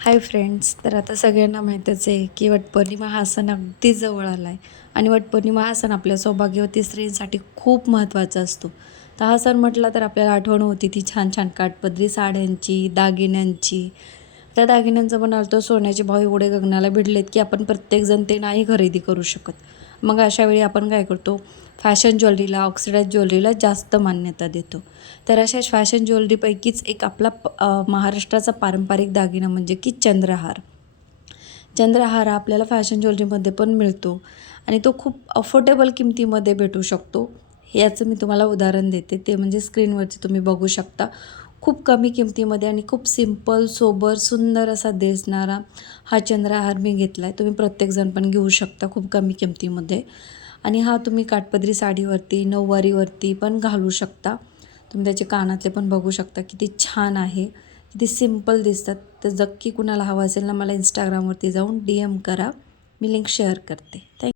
Hi friends, तर आता सगळ्यांना माहीतच आहे की वटपौर्णिमा हा सण अगदी जवळ आला आहे आणि वटपौर्णिमा हा सण आपल्या सौभाग्यवती स्त्रियांसाठी खूप महत्त्वाचा असतो. तर हा सण म्हटला तर आपल्याला आठवण होती ती छान छान काठपदरी साड्यांची, दागिन्यांची. त्या दागिन्यांचं म्हणाल तर सोन्याचे भाव एवढे गगनाला भिडलेत की आपण प्रत्येकजण ते नाही खरेदी करू शकत. मग अशा वेळी आपण काय करतो, फॅशन ज्वेलरीला, ऑक्सिडाइज ज्वेलरीला जास्त मान्यता देतो. तर अशाच फॅशन ज्वेलरीपैकीच एक आपला महाराष्ट्राचा पारंपरिक दागिना म्हणजे की चंद्रहार. चंद्रहार हा आपल्याला फॅशन ज्वेलरीमध्ये पण मिळतो आणि तो खूप अफोर्डेबल किमतीमध्ये भेटू शकतो. याचं मी तुम्हाला उदाहरण देते, ते म्हणजे स्क्रीनवरती तुम्ही बघू शकता. खूप कमी किमतीमध्ये आणि खूप सिंपल, सोबर, सुंदर असा दिसणारा हा चंद्रहार मी घेतला आहे. तुम्ही प्रत्येकजण पण घेऊ शकता खूप कमी किमतीमध्ये. आणि हा तुम्ही काठपदरी साडीवरती, नऊवारीवरती पण घालू शकता. तुम्ही त्याचे कानातले पण बघू शकता, किती छान आहे, किती सिंपल दिसतात. तर नक्की कुणाला हवं असेल ना, मला Instagramवरती जाऊन DM करा, मी लिंक शेअर करते. थँक्यू.